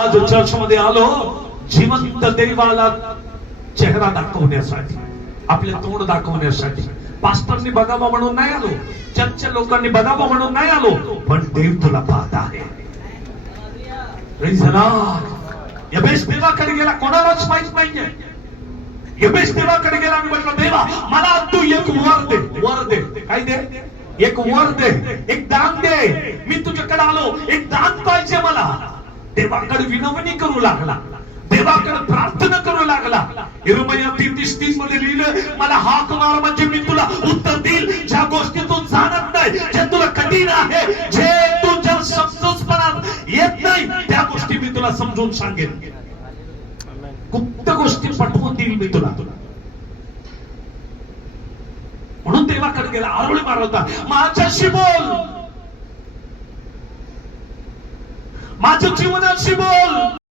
आज चर्च मध्ये आलो जिवंत देवाला चेहरा दाखवण्यासाठी, आपले तोंड दाखवण्यासाठी. पास्टरनी बघावं म्हणून नाही आलो, चर्चच्या लोकांनी बघावं म्हणून नाही आलो, पण देव तुला पाहत आहे. यबेस देवाकडे गेला, कोणालाच माहित नाहीये. यबेस देवाकडे गेला आणि म्हटलं, देवा मला तू एक वर दे. वर दे. काय दे? एक वर दे, एक दान दे. मी तुझ्याकडे आलो, एक दान पाहिजे मला. देवाकडे विनवणी करू लागला, देवाकडे प्रार्थना करू लागला. यिर्मया 33:3 मध्ये लिहिलं, मला हाक मार म्हणजे मी तुला उत्तर देईल. ज्या गोष्टी तू जाणत नाही, जे तुला कठीण आहे, जे तुझ्या समजूतपणात येत नाही, त्या गोष्टी मी तुला समजून सांगेन. गुप्त गोष्टी पटवून देईल मी तुला. म्हणून देवाकडे गेला, आरोळी मारत होता, माझ्याशी बोल, माझ्या जीवनाशी बोल.